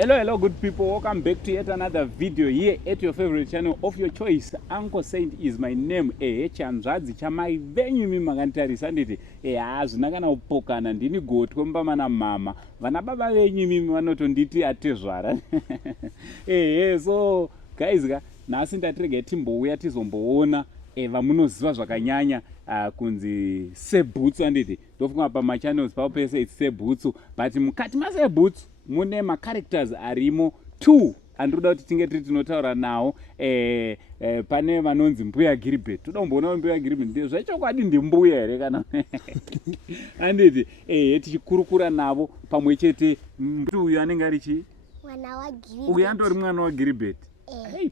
Hello, good people. Welcome back to yet another video here at your favorite channel of your choice. Uncle Saint is my name. Chanzvadzi chamai venyu mi makantarisa nditi. Hazvina kana kupokana ndini gotwe mbamana mama. Vana baba venyu mimi vanotonditi atezvara. So guys, nhasi ndatirege timbouya tizomboona vamunoziva zvakanyanya kunzi Sebhutsu anditi. Ndofunga pamachannels papo pese it's Sebhutsu, but mukati maSebhutsu mune macharacters arimo 2 andinoda kuti tinge tiri tinotaura nawo. Pane vanonzi Mbuya Gilbert. Toda kumboona Mbuya Gilbert ndizvo zvechokwadi ndimbuya here kana anditi tichikurukura navo pamwe chete. Mbuya uyu anenge ari chii? Mwana wa Gilbert. Uyu andori mwana wa Gilbert.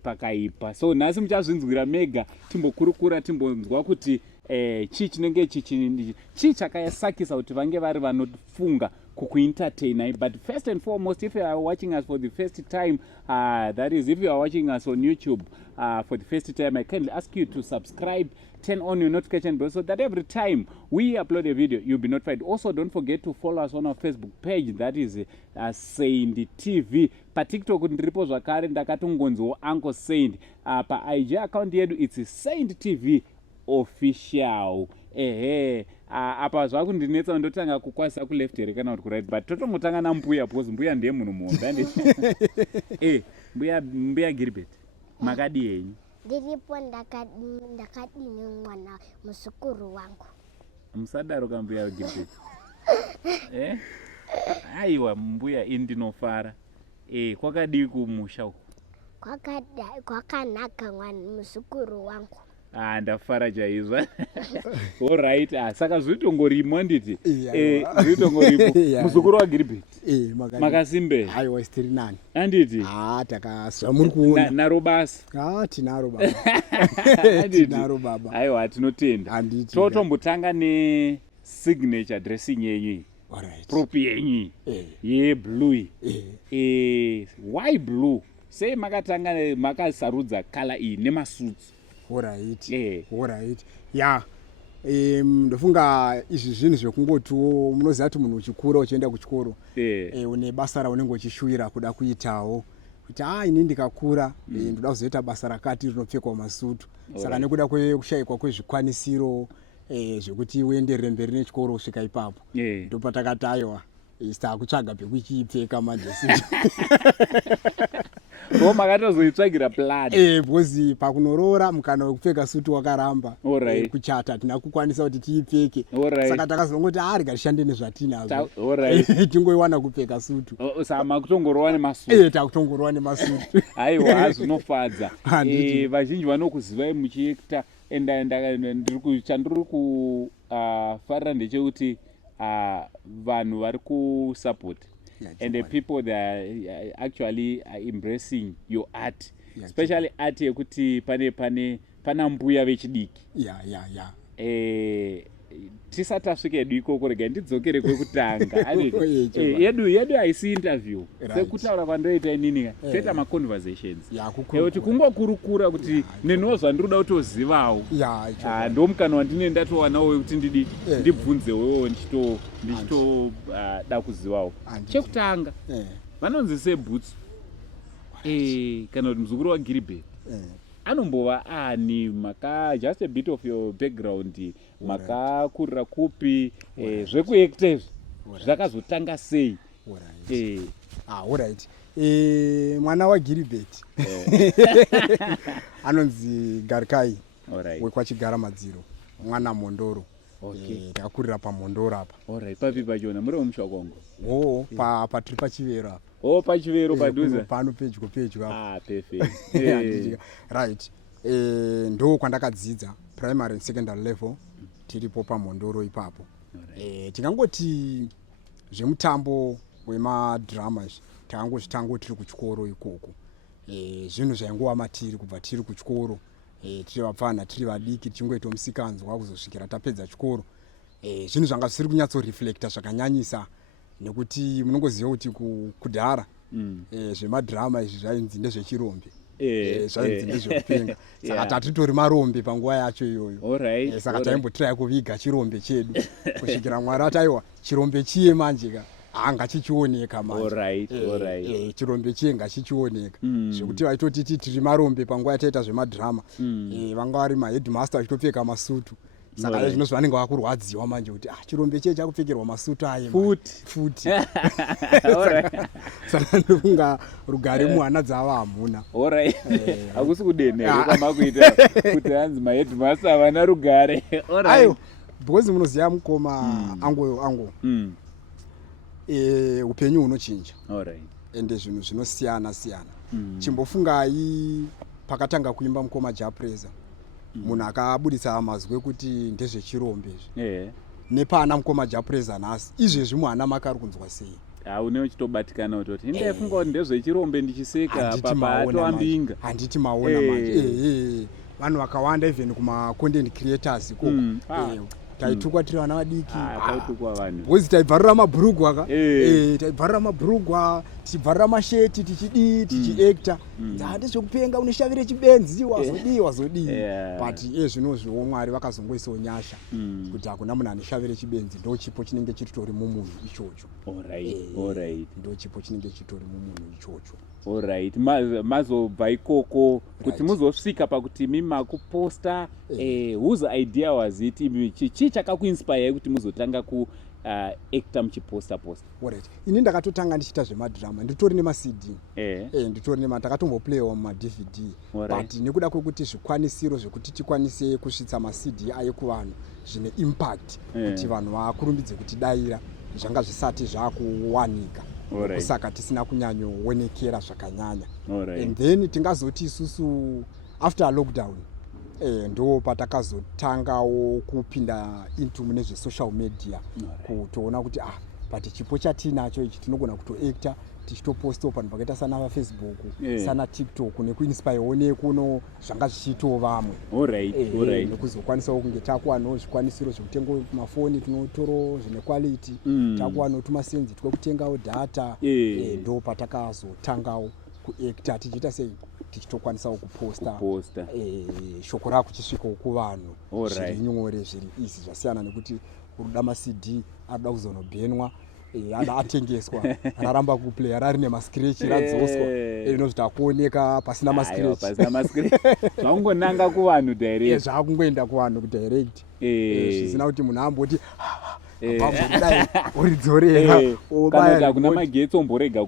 Pakaipa. So nhasi muchazvinzwira mega timbokurukura timbonzwa kuti chii chinenge chii chakasakisa kuti vange vari vanofunga kukuentertainai. But first and foremost, if you are watching us for the first time, that is if you are watching us on YouTube for the first time, I kindly ask you to subscribe, turn on your notification bell so that every time we upload a video you'll be notified. Also, don't forget to follow us on our Facebook page, that is Saint TV. Pa TikTok ndiripo zvakare ndakatongonziwo Uncle Saint. Pa IG account yedu it's Saint TV official. Apa zvakundinetsa ndotanga kukwasa kuleft here kana kuti kuright, but totongotanga naMbuya because Mbuya ndiye munhu muhombe anditi. Mbuya Gilbert, makadi henyu? Ndiripo ndakadini mwana muzukuru wangu. Musadaro kaMbuya Gilbert. Aiwa Mbuya indinofara. Kwakadii kumusha uku? Kwakanaka mwana muzukuru wangu. Ndafara chaizva. Alright, saka zvitongorimo nditi. Zvitongorimo. Muzukuru waGilbert. Makasimbe. Aiwa tiri nani. Anditi. Takasva muri kuona. Naro basa. Tinaro baba. Tinaro baba. Aiwa tinotenda. Totombotanga ne signature dressing yenyu. Alright. Propi yenyu. Ye blue. Why blue? Sei makatanga makasarudza color iyi nemasuits. Alright. Alright. Yeah. Ndofunga izvi zvinhu zvekungotiwo munoziva kuti munhu uchikura uchienda kuchikoro une basa raunenge uchishuvira kuda kuitawo kuti ini ndikakura ndoda kuzoita basa rakati rinopfekwa masutu. Saka nekuda kwekushayikwa kwezvikwanisiro zvekuti uenderere mberi nechikoro kusvika ipapo ndopatakati aiwa takutsvaga pekuchipfeka majesi. Makatozoitsvagira plan. Because pakunorora mukana wekupfeka sutu wakaramba. Kuchata tina kukwanisa kuti tiipfeke. Saka takazongoti rikashande nezvatinazvo. Tingoiwana kupfeka sutu. Saka makutongorowa nemasutu. Takutongorowa nemasutu. Aiwa zvinofadza. Vazhinji vanokuzivai muchiita chandiri kufarira ndechekuti vanhu vari kusupport. And the people that are actually embracing your art, especially art yekuti pana mbuya vechidiki. Tisati tasvika edu ikoko rega ndidzokere kwekutanga. Yedu haisi interview. Sekutaura kwandoita inini toita maconversations. Kuti kungokurukura kuti nenozva ndinoda kutozivawo. Ndo mukana wandine ndatowanawo wekuti ndibvunze wewo ndichitoda kuzivawo. Chekutanga vanonzi Sebhutsu. Kana kuti muzukuru waGilbert. Anombova ani just a bit of your background, makakurira kupi, zvekuekta izvi zvakazotanga sei? Alright. Mwana waGilbert anonzi Garikai wekwachigara madziro, mwana Mondoro. Takakurira paMondoro apa. Alright, papi pachona muri mushwakongo? Patiri pachivero apa. Pachivero padhuze? Pano pedyo apa. Perfect. Right. Ndo kwandakadzidza primary and secondary level tiripo paMondoro ipapo. Tikangoti zvemutambo wemadramas takangozvitanga tiri kuchikoro ikoko. Zvinhu zvaingova matiri kubva tiri kuchikoro. Tiri vapfana tiri vadiki tichingoita musikanzwa kuzosvikira tapedza chikoro. Zvinhu zvanga zvisiri kunyatsoreflecta zvakanyanyisa nekuti munongoziva kuti kudhara zvemadrama izvi zvainzi ndezvechirombe. Zvainzi ndezvekupenga. Saka tatitori marombe panguva yacho iyoyo. Saka taimbotirai kuviga chirombe chedu kusvikira Mwari ati aiwa chirombe chiye manje ka anga chichioneka Alright. chirombe chenga chichioneka zvekuti vaitoti tiri marombe panguva yataita zvemadhirama vanga vari maheadmaster vachitopfeka masutu saka zvinozvi vanenge vakurwadziwa manje kuti chirombe chee chakupfekerwa masutu aye futi saka ndofunga rugare muhana dzava hamuna. Hakusi kudenhere kwamakuita kuti hanzi maheadmaster havana rugare. Aiwa, because munoziva mukoma ango upenyu hunochinja ende zvinhu zvinosiyana siyana. Chimbofungai pakatanga kuimba mukoma Japreza munhu akabudisa mazwi ekuti ndezvechirombe nepana mukoma Japreza nhasi izvezvi muhana makari kunzwa sei? Une uchitobatikana utoti ndaifunga kuti ndezvechirombe ndichiseka papatoambinga. Handiti maona manje vanhu vakawanda even kuma content creators ko taitukwa tiri vana vadiki bhozi taibvarira mabhurugwa taibvarira mabhurugwa tichibvarira masheti tichidii tichiekta ndezvekupenga unoshavire chibenzi wazodii but zvinozviwo Mwari vakazongoisawo nyasha kuti hakuna munhu anoshavire chibenzi ndochipo chinenge chitori mumunhu ichocho. Ndochipo chinenge chitori mumunhu ichocho. Alright, mazobva ikoko kuti muzosvika pakuti mimi makuposta whose idea was it? Chii chakakuinspire kuti muzotanga kuacta muchiposta posta? Alright, ini ndakatotanga ndichiita zvemadhirama nditori nema-CD nditori ndakatomboplayiwa muma-DVD but nekuda kwekuti zvikwanisiro zvekuti tikwanise kusvitsa ma-CD aye kuvanhu zvine impact kuti vanhu vakurumbidze kutidayira zvanga zvisati zvakuwanika saka tisina kunyanyoonekera zvakanyanya. And then tingazoti isusu after lockdown ndo patakazotangawo kupinda into mune zve-social media kutoona kuti but chipo chatinacho ichi tinogona kutoacta tichitopostawo panhu pakaita sana vaFacebook sana TikTok nekuinspirewo nekuno zvanga zvichiitawo vamwe nekuzokwanisawo kunge takuwanawo zvikwanisiro zvekutenga mafoni tinotoro zvine quality takuwanawo tumasenzi twekutengawo data ndo patakazotangawo kuacta tichiita sei tichitokwanisawo kuposta shoko rako chisvikawo kuvanhu zviri nyore zviri izi zvasiyana nekuti uruda ma-CD arida kuzonobhenwa atengeswa raramba kuplaya rarine maskrechi radzoswa inozvita kuoneka pasina maskrechi zvakungonanga kuvanhu direct zvakungoenda kuvanhu kudirect zvisina kuti munhu amboti dai uridzorera kana kuna magetsi omborega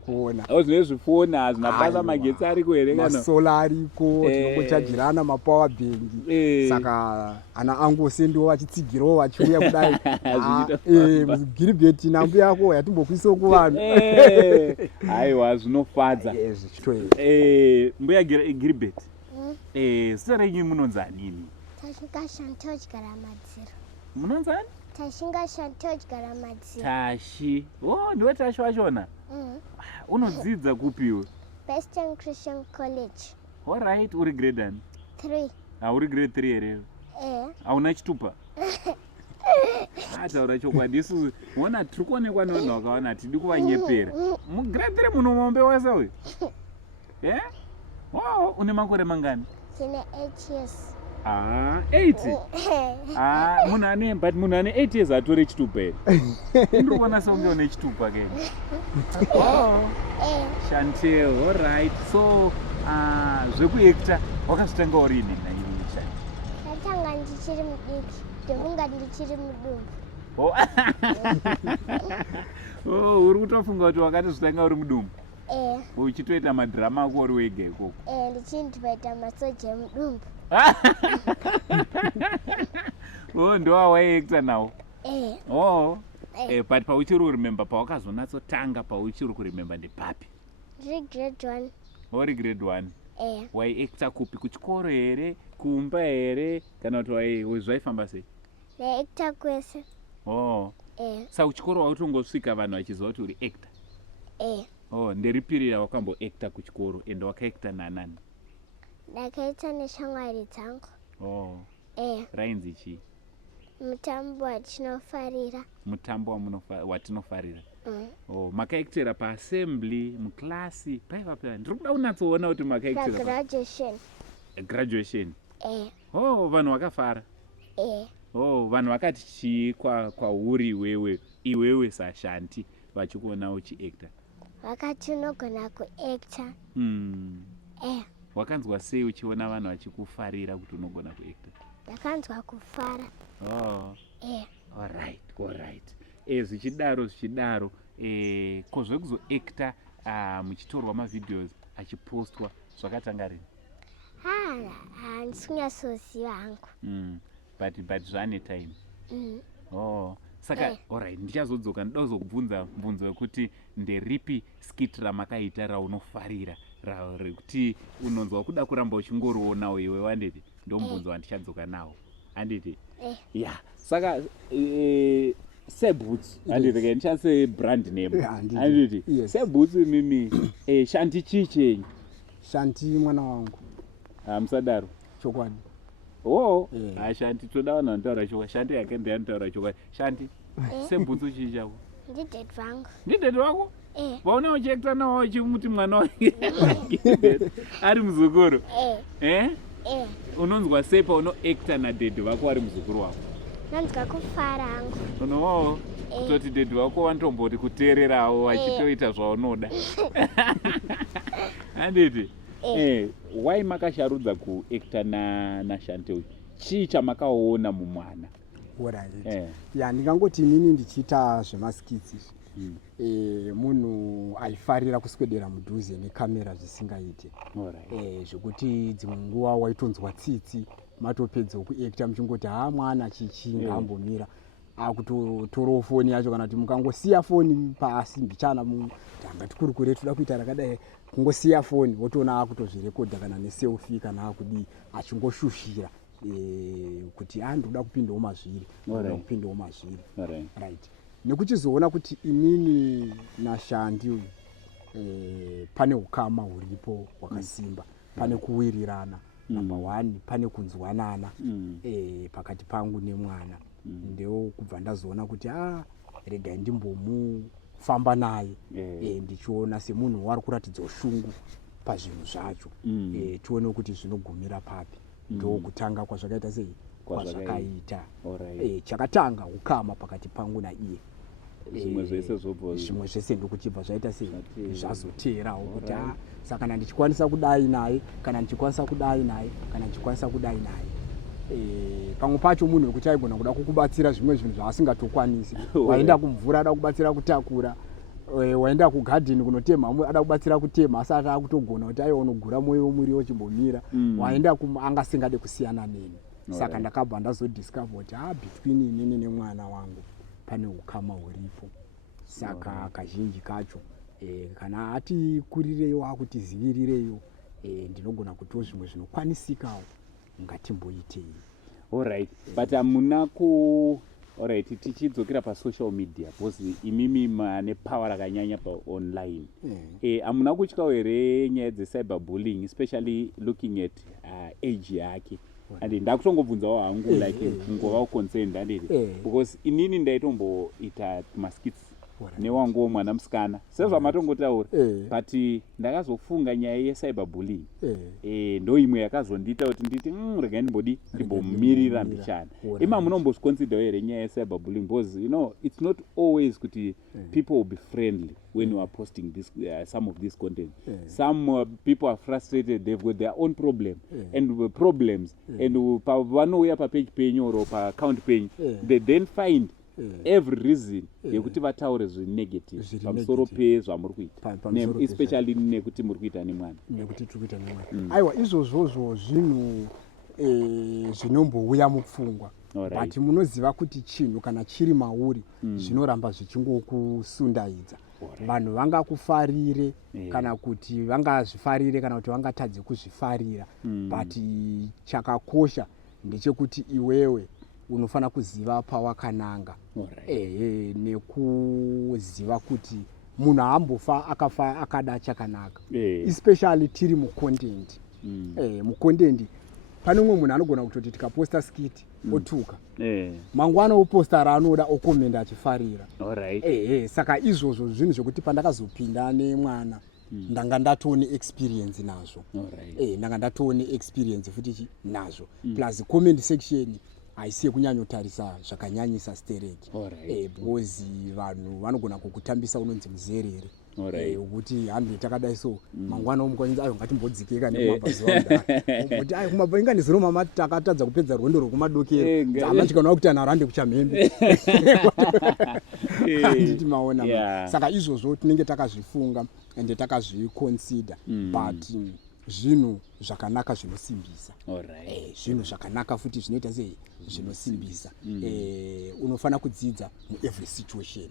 kuona zvine zvifoni hazvina pasa magetsi ariko here kana masola ariko tinongochajirana mapower bank saka ana angu sendiwo vachitsigirawo vachiuya kudai Gilbert nambu yako yatimbokuisawo kuvanhu aiwa zvinofadza mbuya Gilbert zita renyu munonzanini? Tashinga Chantal Chigaramadziro. Munonzani? Tashinga Chantal Chigaramadziro. Tashi. Ndiwe Tashi wachona? Unodzidza kupiwe? Western Christian College. Alright, uri grade ani? 3. Uri grade 3 here? Hauna chitupa? Taura chokwadi isu muona tiri kuonekwa nevanhu vakawana tidi kuvanyepera. Mugrade 3 muno mombe wese uyu? Une makore mangani? Sine 8 years. 8? Munhu ane 8 years atore chitupa here. Ndiri kuona seunge une chitupa kene. Chantel, alright. So zvekuacta wakazvitanga urini naiwe Chantel? Ndatanga ndichiri mudiki, ndofunga ndichiri mudumbu. Uri kutofunga kuti wakatozvitanga uri mudumbu? Uchitoita madhirama ako uri wega ikoko? Ndichindipaita masoja emudumbu. Ndowawaiacta nawo? But pauchiri kuremember pawakazonatsotanga pauchiri kuremember ndepapi? Ndiri grade 1. Uri grade 1? Waiacta kupi, kuchikoro here, kumba here, kana kuti zvaifamba sei? Ndaiacta kwese. Saka kuchikoro wautongosvika vanhu vachiziva kuti uri acta? Nderipiri rawakamboacta kuchikoro ende wakaacta nanani? Ndakaita neshamwari dzangu. Rainzi chii? Mutambo watinofarira. Mutambo watinofarira. Makaactera paassembly, muklasi, paiva paiva. Ndiri kuda kunatsoona kuti makaactera graduation. Vanhu vakafara? Vanhu vakati chii kwauri iwewe saShanti vachikuona uchiacta? vakati unogona kuacta. Wakanzwa sei uchiona vanhu vachikufarira kuti unogona kuacta? Ndakanzwa kufara. Alright. Zvichidaro ko zvekuzoacta muchitorwa mavideos achipostwa zvakatanga rini? Handisi kunyatsoziva hangu. But zvane time. Saka alright, ndichazodzoka ndoda kuzokubvunza mubvunzo wekuti nderipi skit ramakaita raunofarira rekuti unonzwa kuda kuramba uchingorionawo iwe wanditi? Ndomubvunzo wandichadzoka nawo handiti? Saka Seboots handiti ke ndichanse brand name handiti? Seboots mimi Shanti chichenyu. Shanti mwana wangu. Musadaro chokwadi. Shanti toda vanhu vanotaura chokwadi. Shanti yake ndeyanotaura chokwadi. Shanti Seboots chii chako? Ndidhedhi vangu. Ndidhedhi wako? Vaona uchiacta nawo chimuti mwana wake ari muzukuru? Unonzwa sei paunoacta nadhedhi vako ari muzukuru wako? Nonzwa kufara hangu. Unovawo kutoti dhedhi vako vanotomboti kuteererawo vachitoita zvaunoda handiti? Why makasharudza kuacta naShanti uyu? Chii chamakaona mumwana? Ndingangoti inini ndichiita zvemaskits munhu aifarira kuswedera mudhuze nekamera zvisingaite, zvekuti dzimwe nguva waitonzwa tsitsi matopedza kuacta muchingoti mwana chichinga ambomira akutotorawo foni yacho, kana kuti mukangosiya foni pasi mbichana tanga tikuri kure toda kuita rakadai, kungosiya foni wotoona akutozvirekodha kana neselfie kana akudii achingoshushira kuti ndoda kupindawo mazviri, right. Nekuchizoona kuti inini naShanti uyu pane ukama huripo hwakasimba, pane kuwirirana, number 1 pane kunzwanana pakati pangu nemwana. Ndeo kubva ndazoona kuti regai ndimbomufamba naye ndichiona semunhu wari kuratidza ushungu pazvinhu zvacho, tione kuti zvinogumira papi. Ndokutanga kwazvakaita sei? Kwazvakaita. Chakatanga ukama pakati pangu naiye. Zvimwe zvese ndokuchibva zvaita sei? Zvazoteerawo kuti saka kana ndichikwanisa kudai naye, kana ndichikwanisa kudai naye, kana ndichikwanisa kudai naye. Pamwe pacho munhu wekuti aigona kuda kukubatsira zvimwe zvinhu zvaasingatokwanisi. Waenda kumvura ada kubatsira kutakura, waenda kugadheni kunotema ada kubatsira kutema asi atakutogona kuti aiwa unogura moyo womuriwo chimbomira. Waenda anga singade kusiyana neni. Saka ndakabva ndazodiscover kuti between inini nemwana wangu pane ukama huripo. Saka kazhinji kacho kana ati kurireyo akutizivirireyo ndinogona kutoa zvimwe zvinokwanisikawo ngatimboitei. Alright, but amuna ku alright, tichidzokera pasocial media because imimi mane power rakanyanya online. Amuna kutyawo here nyaya dzecyberbullying, especially looking at age yake? And ndakutongobvunzawo hangu like ngova concerned handiti because inini ndaitomboita maskits newangu mwana musikana sezvamatongotaura, but ndakazofunga nyaya yecyberbullying ndo imwe yakazondiita kuti nditi regai ndimbomumirira mbichana. Ima munombozviconsidera here nyaya yecyberbullying? Because you know it's not always kuti people will be friendly when you are posting this some of this content. Some people are frustrated, they've got their own problem and problems and vanouya papage penyu or paaccount penyu they then find every reason yekuti vataure zvinegative pamusoro pezvamuri kuita, especially nekuti muri kuita nemwana. Aiwa, izvozvozvo zvinhu zvinombouya mupfungwa, but munoziva kuti chinhu kana chiri mauri zvinoramba zvichingokusundaidza. Vanhu vangakufarire kana kuti vangazvifarire kana kuti vangatadze kuzvifarira, but chakakosha ndechekuti iwewe unofana kuziva pawakananga, nekuziva kuti munhu haambofa akafa akada chakanaka, especially tiri mucontent. Mucontent pane umwe munhu anogona kutoti tikaposta skit otuka, mangwana oposta raanoda okomenda achifarira. Saka izvozvo zvinhu zvokuti pandakazopinda nemwana ndanga ndatone experience nazvo. Ndanga ndatone experience futi nazvo, plus comment section haisi yekunyanyotarisa zvakanyanyisa stereki. Because vanhu vanogona kukutambisa unonzi muzerere ukuthi hambe takadai so mangwana omukwanisa ayo ngatimbodzikeka nekumabhazuva kuti ayo kumabva nezuro mama takatadza kupedza rwendo rwekumadokero dzama tikaona kuti anhu arande kuchamhembe handiti maona. Saka izvozvo tinenge takazvifunga ende takazviconsider but zvinhu zvakanaka zvinosimbisa. Zvinhu zvakanaka futi zvinoita sei zvinosimbisa. Unofana kudzidza muevery situation.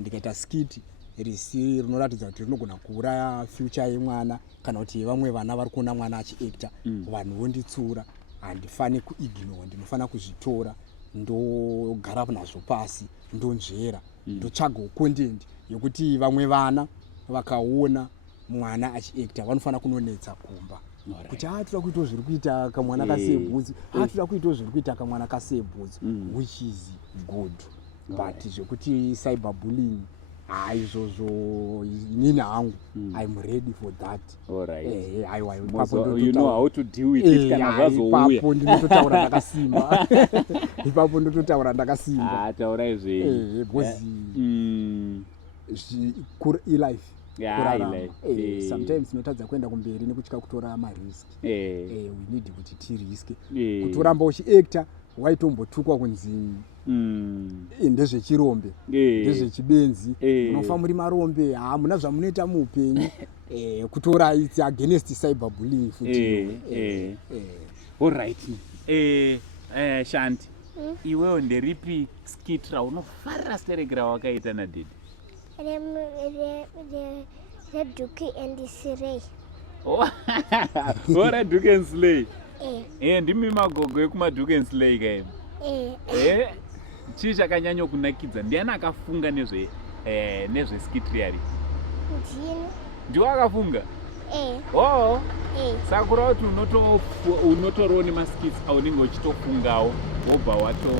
Ndikaita skiti risi rinoratidza kuti rinogona kuuraya future yemwana kana kuti vamwe vana vari kuona mwana achiacta vanhu vonditsura handifani kuignore, ndinofana kuzvitora ndogara nazvo pasi ndonzvera ndotsvaga content yokuti vamwe vana vakaona mwana achiacta vanofana kunonetsa kumba kuti toda kuita zviri kuita kamwana kasebvudzi, toda kuita zviri kuita kamwana kasebvudzi, which is good. But zvekuti cyberbullying izvozvo inini hangu I'm ready for that. You know how to deal with it kana zvazouya. Ipapo ndinototaura ndakasimba. Ipapo ndototaura ndakasimba. Taura izvi. Because life. Sometimes notadza kuenda kumberi nekutya kutora marisk. We need kuti tiriske. Kutoramba uchiacta waitombotukwa kunzi ndezvechirombe ndezvechibenzi unofa muri marombe hamuna zvamunoita muupenyu kutora it's against cyberbullying futi. Alright. Shanti, iwewe nderipi skit raunofarira stereki rawakaita nadidi? Duke and Slay. Duke and Slay. Ndimi magogo ekumaDuke and Slay kaim. Chii chakanyanya kunakidza? Ndiani akafunga nezve skit reari? Ndiwe akafunga? Sakura kuti unotorowo nemaskits aunenge uchitofungawo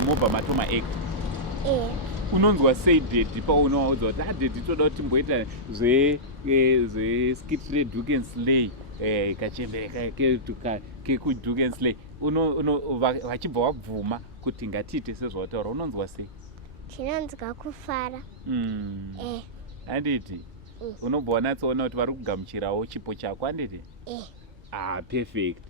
mobva matoma act. Unonzwa sei dedi paunowaudza kuti dedi toda kuti mboita zve-skit reDuke and Slay kachembere kekuDuke and Slay vachibva wabvuma kuti ngatiite sezvawataura, unonzwa sei? Chinonzwa kufara. Handiti unobva wanatsoona kuti vari kugamuchirawo chipo chako, handiti? Perfect.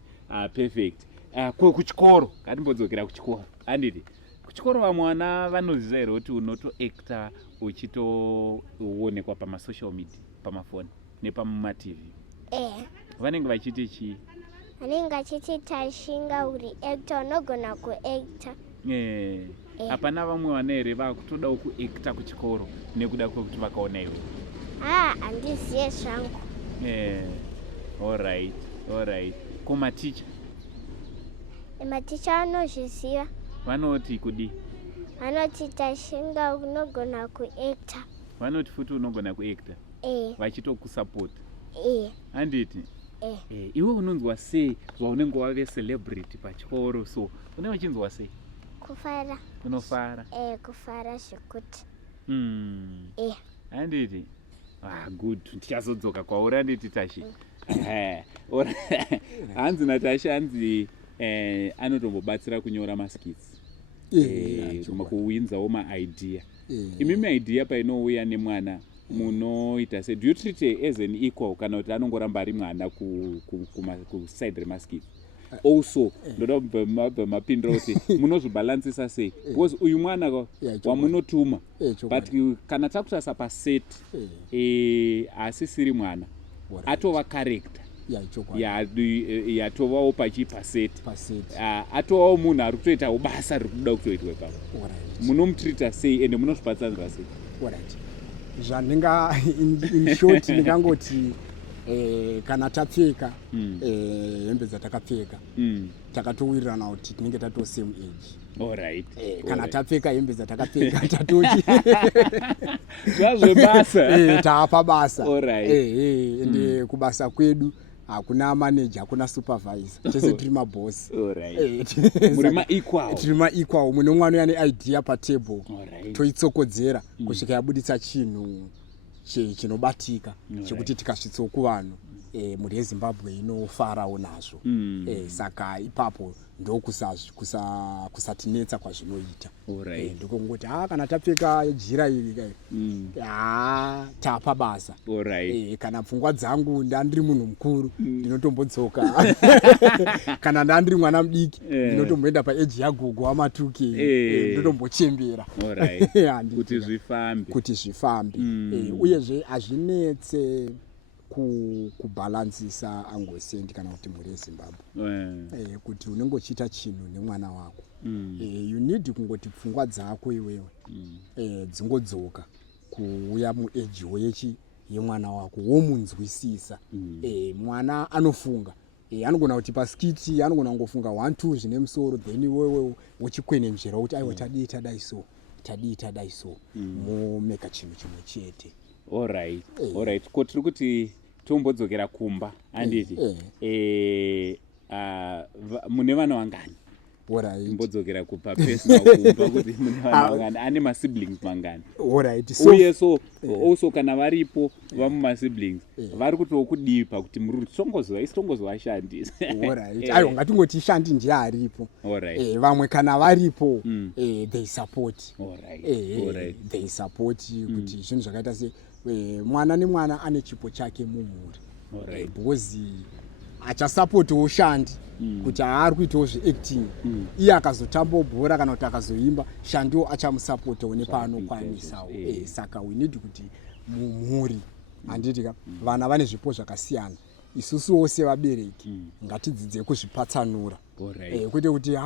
Kuchikoro ngatimbodzokera kuchikoro, handiti? Kuchikoro vamwe vana vanoziva here kuti unotoacta uchitoonekwa pamasocial media, pamafoni nepamumativi? Vanenge vachiti chii? Vanenge vachiti tashinga uri actor, unogona kuacta. Hapana vamwe vana here vakutodawo kuacta kuchikoro nekuda kwekuti vakaona iwe? Handizive zvangu. Alright. Ko maticha? Maticha vanozviziva. Vanoti kudi? Vanoti tashinga unogona kuacta. Vanoti futi unogona kuacta? Vachitokusapota? Handiti? Iwe unonzwa sei zvaunenge wave celebrity pachikoro, so unenge uchinzwa sei? Kufara. Unofara? Kufara zvekuti. Handiti? Good. Tichazodzoka kwauri, handiti Tashi? Hanzi naTashi hanzi anotombobatsira kunyora maskits. Kuwinzawo maidea. Imi maidea painouya nemwana munoita se, do you treat as an equal kana kuti anongoramba ari mwana kuside remaskits? Also ndoda kubva mapindura kuti munozvibhalansisa sei? Because uyu mwana wamunotuma but kana takutarisa paset asisiri mwana atova character yatovawo pachipaseti atovawo munhu ari kutoitawo basa riri kuda kutoitwa ipapo. Munomutrita sei ende munozvipatsanira sei? Zvandinga in short ndingangoti kana tapfeka hembe dzatakapfeka takatowirirana kuti tinenge tato same age. Kana tapfeka hembe dzatakapfeka tatoti zvazvebasa taapa basa. Ende kubasa kwedu hakuna manager, hakuna supervisor, tese tiri mabosi. Muri ma-equal. Tiri ma-equal, muno mwana uyane idea patable toitsokodzera kusvika yabuditsa chinhu chinobatika chekuti tikasvitsawo kuvanhu mhuri yezimbabwe inofarawo nazvo. Saka ipapo ndo kusatinetsa kwazvinoita. Ndokungoti kana tapfeka jira iri tapa basa. Kana pfungwa dzangu ndandiri munhu mukuru ndinotombodzoka. Kana ndandiri mwana mudiki ndinotomboenda paeji yagogo wamatuke ndotombochembera kuti zvifambe. Uyezve hazvinetse kubhalansisa angosendi kana kuti mhuri yezimbabwe kuti unenge uchiita chinhu nemwana wako you need kungoti pfungwa dzako iwewe dzingodzoka kuuya mueji yemwana wako womunzwisisa. Mwana anofunga anogona kuti paskiti anogona kungofunga 1 2 zvine musoro then iwewe uchikwenenzvera kuti aiwa tadii tadai so momeka chinhu chimwe chete. Alright. Ko tiri kuti tombodzokera kumba handiti mune vana vangani? Tombodzokera kupa personal kumba kuti mune vana vangani, ane masiblings mangani? Uye also kana varipo vamumasiblings vari kutowo kudii pakuti muri tongozovashandisa? Aiwa ngatingoti shandi ndiye aripo. Vamwe kana varipo they support. They support kuti zvinhu zvakaita se mwana nemwana ane chipo chake mumhuri. Because achasapotawo shandi kuti ari kuitawo zveacting. Iye akazotambawo bhora kana kuti akazoimba shandiwo achamusapotawo nepaanokwanisawo. Saka we need kuti mumhuri handitika vana vane zvipo zvakasiyana. Isusuwo sevabereki ngatidzidze kuzvipatsanura. Kwete kuti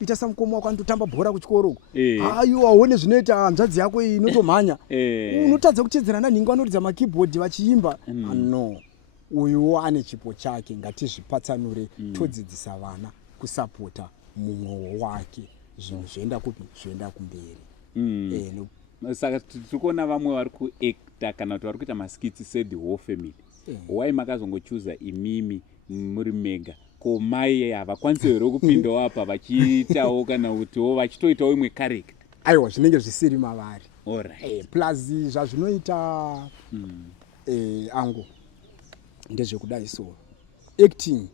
ita samukoma wako anotamba bhora kuchikoro ayo aone zvinoita hanzvadzi yako iyi inotomhanya unotadza kuchedzera nanhingo anoridza makeyboard vachiimba. No, uyuwo ane chipo chake, ngatizvipatsanure todzidzisa vana kusapota mumwe wake. Zvinhu zvoenda kupi? Zvoenda kumberi. Saka tikuona vamwe vari kuacta kana kuti vari kuita maskits said the whole family. Why makazongochuza imimi muri mega? Ko mai havakwanisi here kupindawo apa vachiitawo kana kutiwo vachitoitawo imwe character? Aiwa, zvinenge zvisiri mavari. Plus zvazvinoita angu ndezvekudai so acting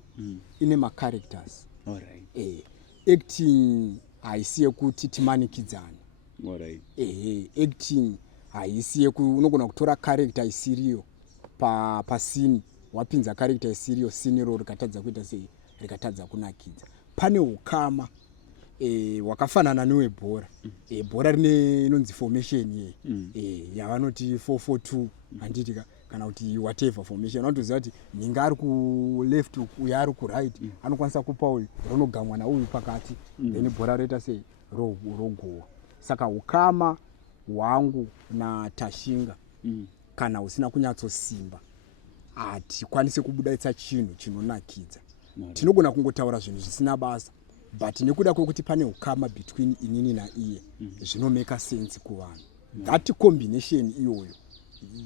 ine macharacters. Acting haisi yekuti timanikidzane. Acting haisi unogona kutora character isiriyo pasini wapinza character isiriyo sini ro rikatadza kuita sei, rikatadza kunakidza. Pane ukama wakafanana newebhora. Bhora rine inonzi formation yavanoti 442 handiti kana kuti whatever formation. Unotoziva kuti ninga ari kuleft uye ari kuright anokwanisa kupa uyu ronogamwa nauyu pakati then bhora roita sei, rogowa. Saka ukama hwangu naTashinga kana usina kunyatsosimba hatikwanisi kubudaitsa chinhu chinonakidza. Tinogona kungotaura zvinhu zvisina basa but nekuda kwekuti pane ukama between inini naiye zvinomeka sense kuvanhu. That combination iyoyo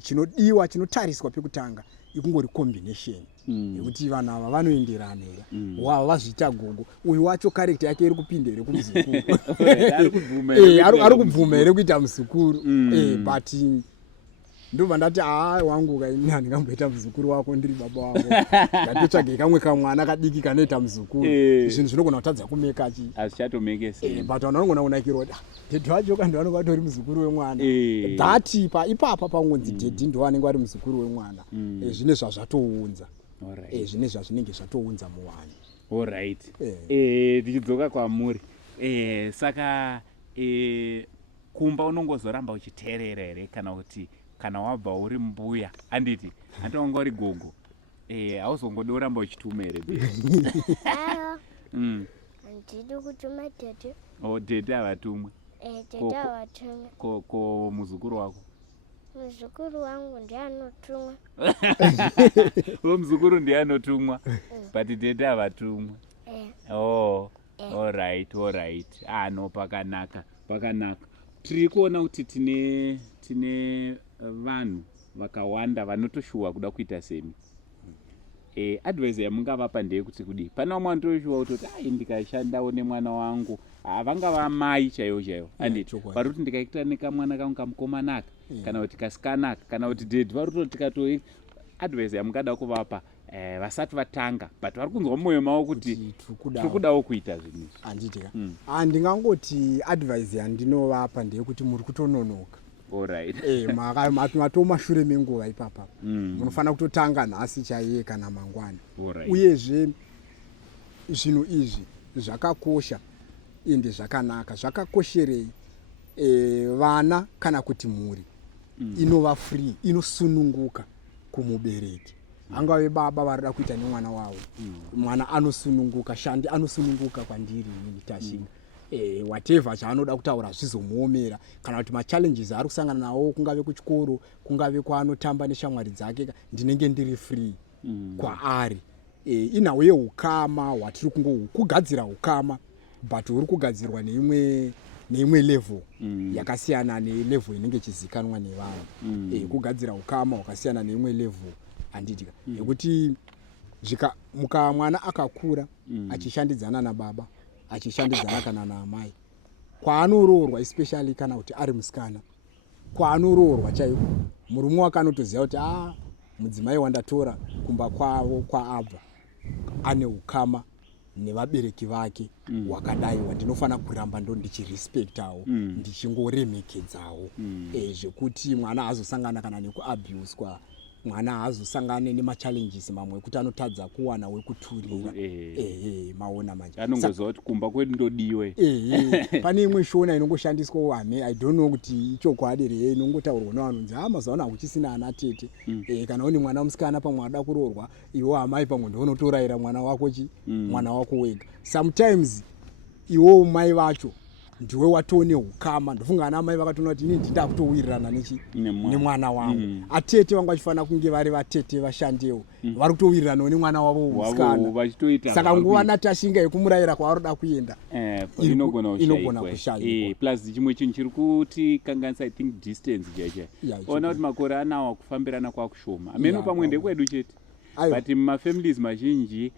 chinodiwa, chinotariswa pekutanga ikungori combination yekuti vanhu ava vanoenderana here. Wava vazviita gogo, uyu wacho character yake iri kupinda here kumuzukuru ari kubvuma here kuita muzukuru. But ndobva ndati wangu kaini handingamboita muzukuru wako ndiri baba wako, ngatotsvage kamwe kamwana kadiki kanoita muzukuru. Zvinhu zvinogona kutadza kumeka chi hazvichatomeke sense. But vanhu vanogona kunakirwa kuti dhedhi wacho kandi vanenge vatori muzukuru wemwana. That ipapa pangonzi dhedhi ndo vanenge vari muzukuru wemwana. Zvine zvazvatounza. Zvine zvazvinenge zvatounza muvanhu. Alright. Tichidzoka kwamuri. Saka kumba unongozoramba uchiteerera here kana kuti kana wabva uri mbuya handiti handonga uri gogo hauzongodoramba uchituma here? Handidi kutuma dhedhi. Dhedhi havatumwe? Dhedhi havatumwe. Ko muzukuru wako? Muzukuru wangu ndiye anotumwa. Muzukuru ndiye anotumwa but dhedhi havatumwe? Alright. No, pakanaka. Tiri kuona kuti tine vanhu vakawanda vanotoshuwa kuda kuita semi. Advice yamungavapa ndeyekuti kudii? Pane vamwe vanotoshuwa kuti ndikashandawo nemwana wangu vangava mai chaivo handiti vari kuti ndikaita nekamwana kangu kamukomanaka kana kuti kasikanaka kana kuti dhedhi vari kuti tikatoi. Advice yamungada kuvapa vasati vatanga but vari kunzwa mumwoyo mavo kuti tiri kudawo kuita zvinhu handitika ndingangoti advice yandinovapa ndeyekuti muri kutononoka. Alright. Matomashure menguva ipapa munofanira kutotanga nhasi chaiye kana mangwana. Alright. Uyezve zvinhu izvi zvakakosha ende zvakanaka. Zvakakosherei vana kana kuti mhuri inova free, inosununguka kumubereki. Angave baba varida kuita nemwana wavo, mwana anosununguka, shandi anosununguka kwandiri ini Tashinga. Whatever chaanoda kutaura zvizomuomera kana kuti machallenges ari kusangana nawo kungave kuchikoro, kungave kwaanotamba neshamwari dzake, ndinenge ndiri free kwaari. Inawo yeukama hwatiri kugadzira ukama but uri kugadzirwa neimwe level yakasiyana nelevel inenge ichizikanwa nevanhu. Kugadzira ukama hwakasiyana neimwe level handitika yekuti mwana akakura achishandidzana nababa, achishandidzana kana naamai, kwaanoroorwa especially kana kuti ari musikana, kwaanoroorwa chaiko, murume wake anotoziva kuti mudzimai wandatora kumba kwavo kwaabva ane ukama nevabereki vake wakadai wandinofanira kuramba ndo ndichirespektawo ndichingoremekedzawo. Zvekuti mwana haazosangana kana nekuabhuswa, mwana haazosangane nemachallenges mamwe ekuti anotadza kuwana wekuturira. Maona manje anongoziva kuti kumba kwedu ndodiwe. Pane imwe shona inongoshandiswa wame, I don't know kuti ichokwadi here, inongotaurwa navanhu mazuva ano hakuchisina ana tete. Kana une mwana musikana pamwe ada kuroorwa, iwo amai pamwe ndounotorayira mwana wako mwana wako wega. Sometimes iwo mai vacho ndiwe watone ukama, ndofunga ana mai vakatona kuti ini ndinda kutowirirana nemwana wangu. Atete vanga vachifanira kunge vari vatete vashandewo, vari kutowirirana nemwana wavo musikana. Saka nguva naTashinga yekumurayira kwaarida kuenda inogona kushayikwa. Plus chimwe chinhu chiri kuti kanganisa I think distance chaicha. Ona kuti makore anawa kufambirana kwakushoma. Ameno pamwe ndekwedu chete. But mumafamilies mazhinji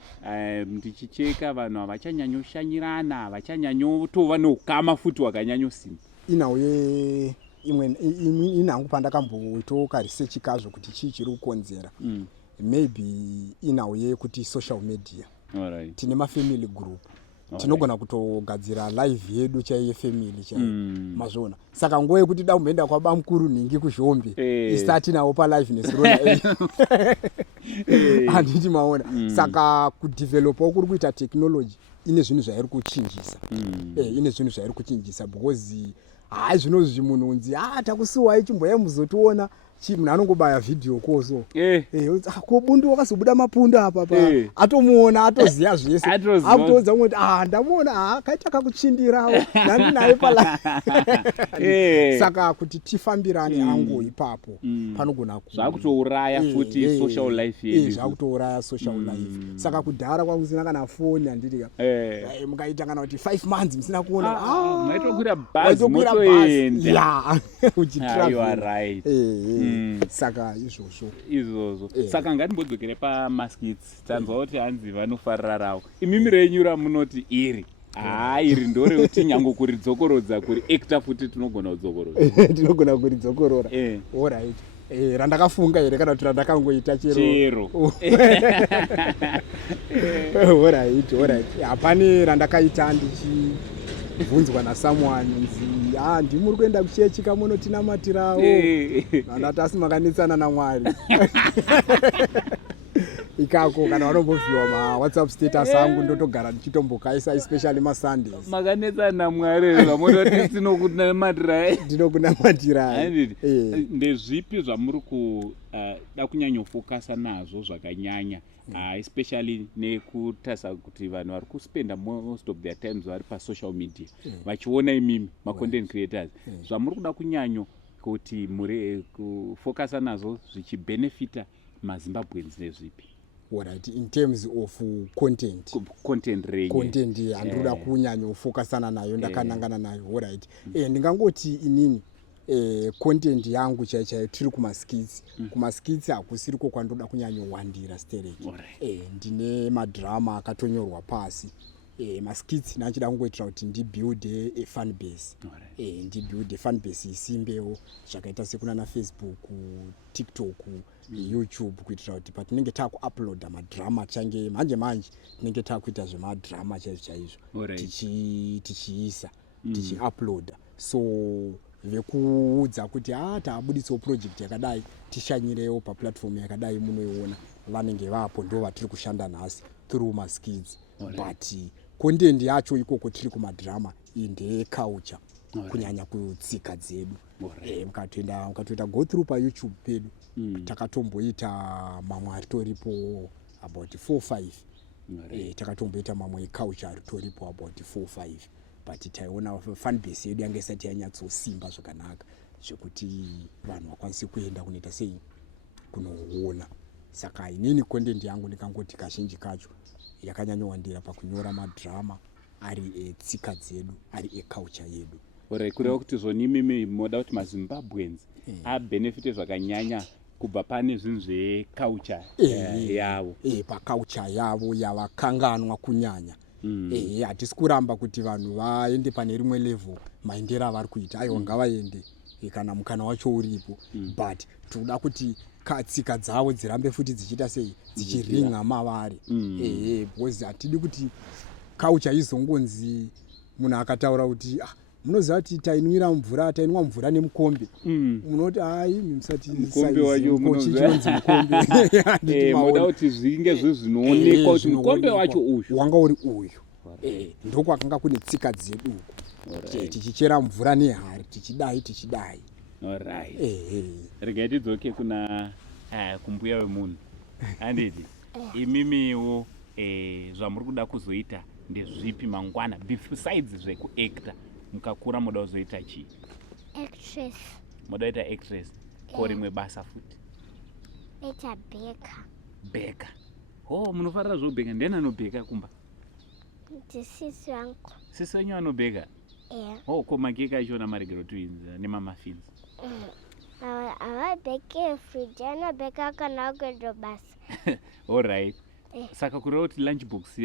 ndichicheka vanhu havachanyanyoshanyirana, havachanyanyotova neukama futi wakanyanyosima. Inawo inhangu pandakamboitoka research kazvo kuti chii chiri kukonzera. Maybe inawo yekuti social media. Alright. Tine mafamily group. Tinogona kutogadzira live yedu chaiye family chaiye mazvona. Saka nguva yekuti da kumboenda kwabamukuru nhingi kuzhombe isati nawo palive nesirona handiti maona. Saka kudevelopawo kuri kuita technology ine zvinhu zvairi kuchinjisa. Ine zvinhu zvairi kuchinjisa because zvinozvi munhu unzi takusiwai chimboyai muzotiona munhu anongobaya vhidhiyo koso bundo wakazobuda mapundo apa atomuona atoziya zvese akutoudza kuti ndamuona kaita kakuchindirawo nandinaye pala. Saka kuti tifambirane angu ipapo panogona zvakutouraya futi social life yedu. Zvakutouraya social life. Saka kudhara kwakusina kana foni handitika mukaita kana kuti 5 months musina kuona maitokwira bhazi motoenda uchitravel. Saka izvozvo. Saka ngatimbodzokere pamaskits. Tanzwa kuti hanzi vanofarira ravo. Imimi renyu ramunoti iri iri ndorekuti nyango kuridzokorodza kuri actor futi tinogona kudzokorodza. Tinogona kuridzokorora. Alright. Randakafunga here kana kuti randakangoita chero. Alright. Hapane randakaita ndichibvunzwa nasomeone nzi ndimuri kuenda kuchechi kamunotinamatirawo andati asi makanetsana naMwari. Ikako kana vanombovhiwa mawhatsapp status angu ndotogara ndichitombokaisa especially maSundays. Makanetsana naMwari vamototi tinokunamatirai. Ndinokunamatirai. Ndezvipi zvamuri kuda kunyanyofokasa nazvo zvakanyanya especially nekutarisa kuti vanhu vari kuspenda most of their times vari pasocial media vachiona imimi macontent creators zvamuri kuda kunyanyo kuti muri kufokasa nazvo zvichibenefita maZimbabweans nezvipi? Alright, in terms of content handinoda kunyanyofokasana nayo ndakanangana nayo. Alright. Ndingangoti inini content yangu chaichayo tiri kumaskits. Kumaskits hakusiriko kwandoda kunyanyowandira stereki. Ndine madrama akatonyorwa pasi maskits nachida kungoitira kuti ndibuild a fan base ndibuild a fan base isimbewo zvakaita sekunana Facebook, TikTok, YouTube, kuitira kuti patinenge takuuploada madrama change manje tinenge takuita zvemadrama chaizvo tichiisa tichiuploada. So vekuudza kuti taabuditsawo project yakadai tishanyirewo paplatform yakadai munoiona vanenge vapo ndo vatiri kushanda nhasi through maskids. But content yacho ikoko tiri kumadrama indeyeculture kunyanya kutsika dzedu. Mukatoenda go through pa YouTube pedu takatomboita mamwe atoripo about 4-5 takatomboita mamwe eculture atoripo about 4-5 but taiona fan base yedu yange isati yanyatsosimba zvakanaka zvekuti vanhu vakwanise kuenda kunoita sei kunoona. Saka inini content yangu ndikangoti kazhinji kacho yakanyanyowandira pakunyora madrama ari etsika dzedu ari eculture yedu. Kureva kuti zvoni mimi moda kuti maZimbabweans abenefite zvakanyanya kubva pane zvinhu zveculture yavo paculture yavo yavakanganwa kunyanya. Hatisi kuramba kuti vanhu vaende pane rimwe level maendero avari kuita aiwa ngavaende kana mukana wacho uripo but tinoda kuti katsika dzavo dzirambe futi dzichiita sei dzichiringa mavari because hatidi kuti culture izongonzi munhu akataura kuti munoziva kuti tainwa mvura nemukombe munoti musati mukombe wacho munonzi mukombe moda kuti zvinge zvinoonekwa kuti mukombe wacho uyu wanga uri uyu ndokwakanga kune tsika dzedu tichichera mvura nehari tichidai. Alright. Regai tidzoke kuna kumbuya wemunhu handiti imimiwo zvamuri kuda kuzoita ndezvipi mangwana besides zvekuacta mukakura moda kuzoita chii? Actress. Moda kuita actress ko rimwe basa futi? Eta beka. Munofarira zvobheka? Ndiani anobheka kumba? Sisi wangu. Sisi wenyu anobheka? Ko makeke achona maregero twins nemamafins? Avabheke fridge anobheka kana akwendo basa. Alright. Saka kureva kuti lunchbox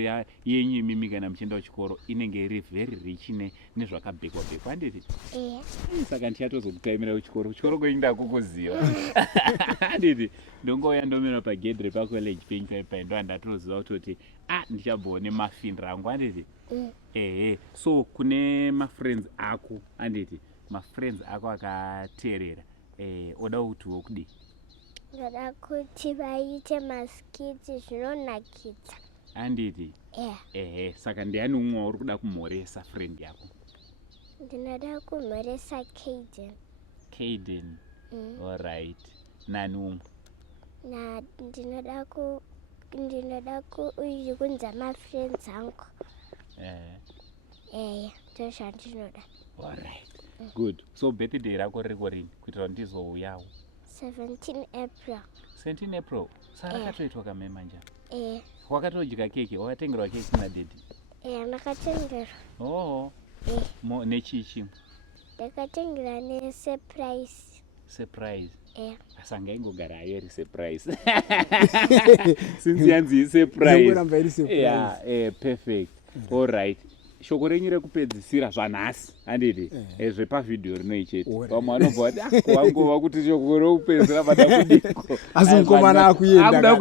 yenyu imimi kana muchienda kuchikoro inenge iri very rich nezvakabhekwa handiti? Saka ndichatozokukaimira kuchikoro kwenyu ndakukuziva handiti ndongouya ndomira pagedre pacollege penyu paipai ndo handatoziva kutoti ndichabvawo muffin rangu handiti? So kune mafriends ako handiti mafriends ako akateerera oda kutiwo kudii? Ndoda kuti vaite maskiti zvinonakidza handiti? Saka ndiani umwe wauri kuda kumhoresa friend yako? Ndinoda kumhoresa Caden. Alright. Nani umwe? Ndinoda kunza mafriends angu. Ndozvandinoda. Alright. Good. So birthday rako riko rini kuitira kuti ndizouyawo? 17 April. 17 April. Sara katoitwa kamema njani? Wakatodya keke, wakatengerwa keke na daddy? Ndakatengerwa. Nechii chimwe? Ndakatengerwa nesurprise. Surprise? Asanga ingogara hayo iri surprise. Since yanzi surprise. Perfect. Alright. Shoko renyu rekupedzisira zvanhasi handiti zvepavidhiyo rinoichete vamwe vanobva vati wangova kuti shoko rekupedzisira vada kudiko asi mukomana akuenda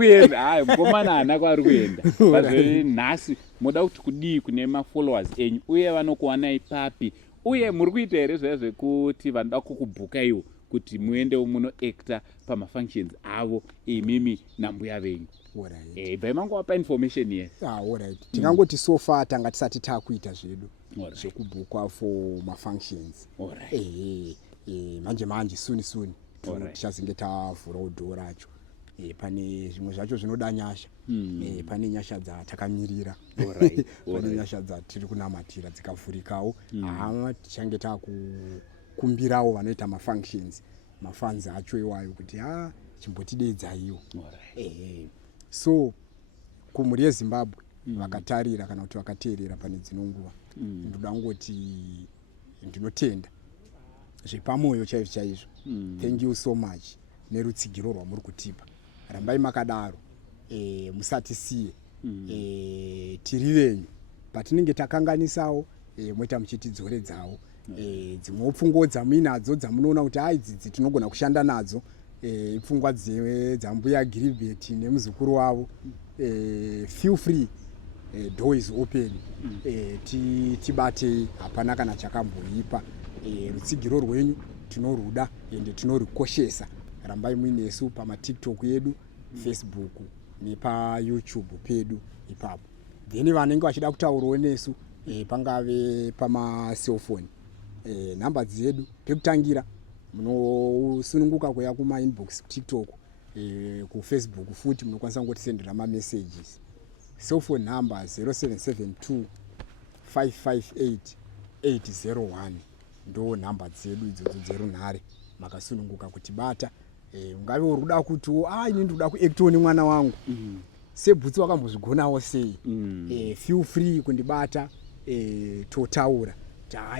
mukomana haana kwaari kuenda pazvenhasi moda kuti kudii kune mafollowers enyu uye vanokuwanai papi uye muri kuita here zvaya zvekuti vanoda kukubhukaiwo kuti muendewo munoacta pamafunctions avo imimi nambuya venyu? Bhai mangowapa information here. Alright. Tingangoti so far tanga tisati takuita zvedu zvekubhukwa for mafunctions. Manje soon tichazinge tavhurawo dhoo racho. Pane zvimwe zvacho zvinoda nyasha. Pane nyasha dzatakamirira. Pane nyasha dzatiri kunamatira dzikavhurikawo. Tichange takukumbirawo vanoita mafunctions. Mafans acho iwayo kuti chimbotideidzaiwo. So kumhuri yeZimbabwe vakatarira kana kuti vakateerera pane dzino nguva ndoda ngoti ndinotenda zvepamoyo chaizvo. Thank you so much nerutsigiro rwamuri kutipa. Rambai makadaro musatisiye tiri venyu patinenge takanganisawo moita muchitidzoredzawo dzimwe pfungwa dzamuinadzo dzamunoona kuti idzi tinogona kushanda nadzo pfungwa dzambuya Gilbert nemuzukuru wavo feel free, door is open. Tibate hapana kana chakamboipa. Rutsigiro rwenyu tinoruda ende tinorikoshesa. Rambai muinesu pama TikTok yedu, Facebook nepa YouTube pedu ipapo. Then vanenge vachida kutaurawo nesu pangave pama cellphone. Namba dzedu pekutangira munosununguka kuya kuma inbox TikTok, ku Facebook futi munokwanisa kungotisendera ma messages. Cellphone number 0772 558 801 ndo namba dzedu idzodzo dzerunhare makasununguka kutibata. Ungave uruda kuti ini ndoda kuactoni mwana wangu sebhutsi wakambozvigonawo sei, feel free kundibata totaura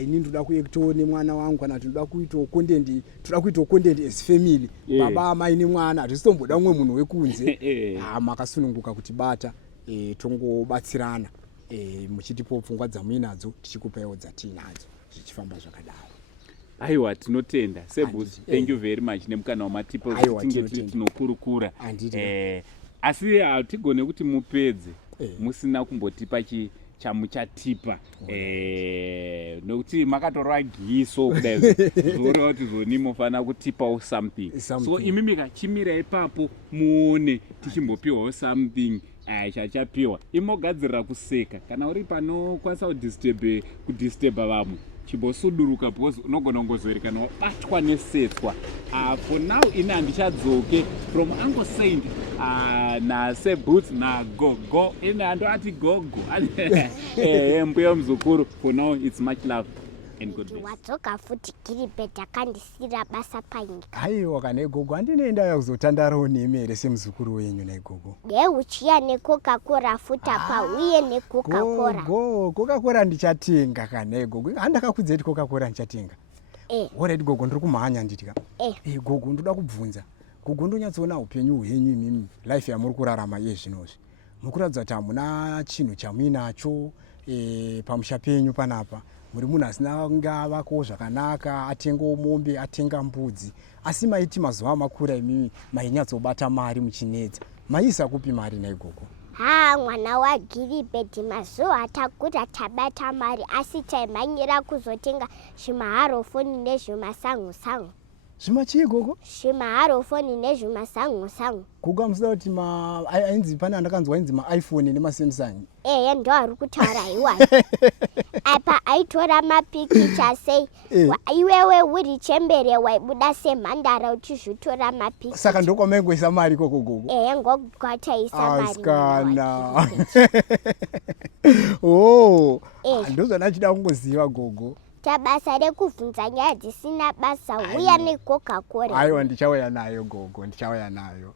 ini ndoda kuactoni mwana wangu kana ndoda kuita content, toda kuita content as family, baba amai nemwana atitomboda umwe munhu wekunze. Makasununguka kutibata tongobatsirana muchitipo pfungwa dzamuinadzo tichikupaiwo dzatinadzo zvichifamba zvakadaro. Aiwa, tinotenda sebhusi. Thank you very much nemukana wamatipo tinge tinokurukura. Asi hatigone kuti mupedze musina kumbotipa chamuchatipa, nokuti makatora giso kudai zvoreva kuti zoni mofana kutipawo something. So imi chimira ipapo muone tichimbopiwawo something chachapiwa. Imogadzirira kuseka kana uri panokwanisa kudisturba vamwe chimbosuduruka because unogona kungozoerekana wabatwa nesetswa. For now ine handichadzoke from Uncle Saint naSeboots naGogo. Ine handoti Gogo mbuya muzukuru. For now it's much love and good bless. Wadzoka futi Gilbert akandisira basa panyika. Aiwa kana Gogo, handinoenda kuzotandarawo nemi here semuzukuru wenyu naIgogo. Uchiya neCoca-Cola futa pa uye neCoca-Cola. Gogo, Coca-Cola ndichatenga kana Gogo. Handakakudzeti Coca-Cola ndichatenga. Alright Gogo, ndiri kumhanya nditika. Gogo, ndoda kubvunza. Gogo, ndonyatsoona upenyu hwenyu imimi, life yamuri kurarama yezvinozvi. Mukuratidza kuti hamuna chinhu chamuinacho pamusha penyu panapa. Muri munhu asina ngavako zvakanaka, atengawo mombe, atenga mbudzi. Asi maiti mazuva makura imimi mainyatsobata mari muchinedza. Maisa kupi mari naIgogo? Mwana waGilbert mazuva atakuta tabata mari asi taimhanyira kuzotenga zvimaharofoni nezvimasangu-sangu. Zvimachii Gogo? Zvimaharofoni nezvimasangu-sangu. Gogo amuziva kuti ainzi pana ndakanzwa ainzi maIphone nemaSamsung. Ndo ari kutaura iwayo. Apa aitora mapikicha sei iwewe uri chembere waibuda semhandara uchizvitora mapikicha. Saka ndokwamengoisa mari koko Gogo? Ngokwataisa mari. Asikana. Ndozvanachida kungoziva Gogo. Tabasa rekubvunza nyaya dzisina basa uya neCoca-Cola. Aiwa, ndichauya nayo Gogo, ndichauya nayo.